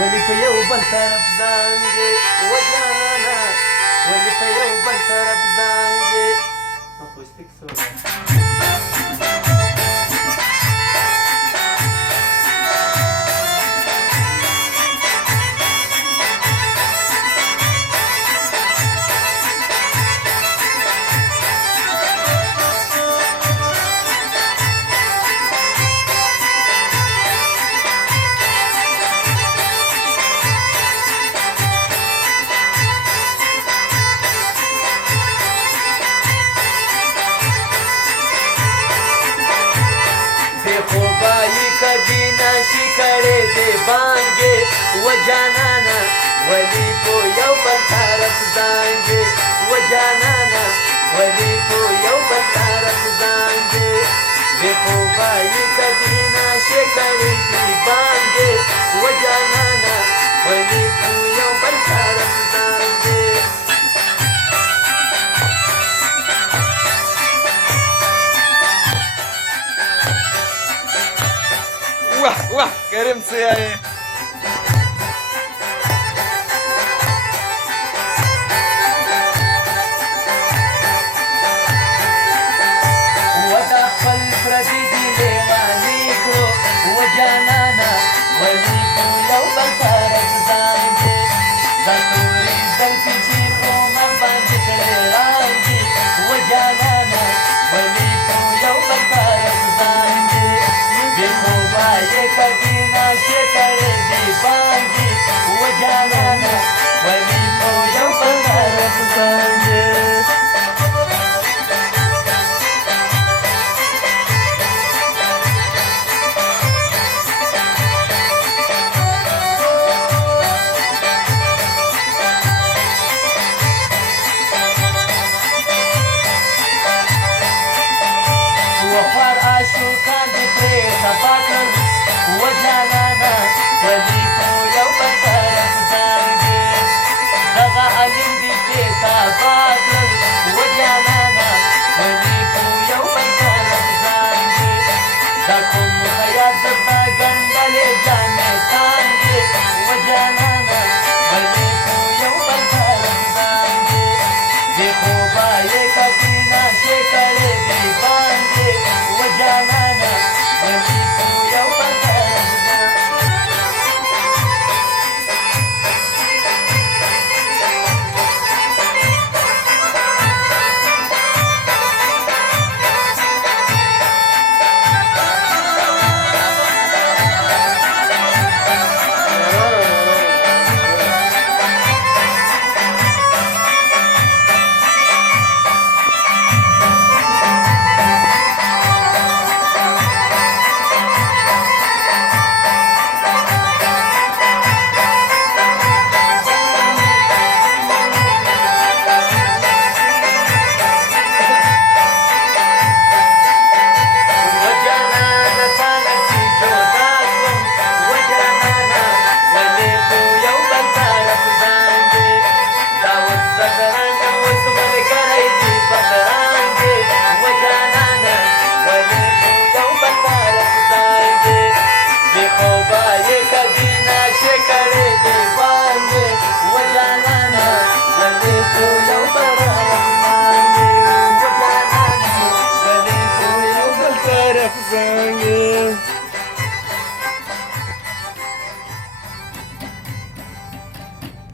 ولې په یو بل طرف زانګې و جانانه ولې په یو بل طرف زانګې خوستی کیسه کبھی نشی کړې دې بانګې و جانانا ولې په یو بل طرف زانګې و جانانا ولې په یو بل طرف زانګې بې خوبایي کبھی نشی کړې دې بانګې و جانانا ولې په یو بل طرف زانګې واه واه کریم سیاهی ودا خپل پردي دي لیوانې کړو و جانانا ولې په یو بل طرف زانګې دا تورې زلفې چې خو ما باندې کړې ړانګې و جانانا ولې په یو بل طرف زانګې بې خوبایې کبھی نشې کړې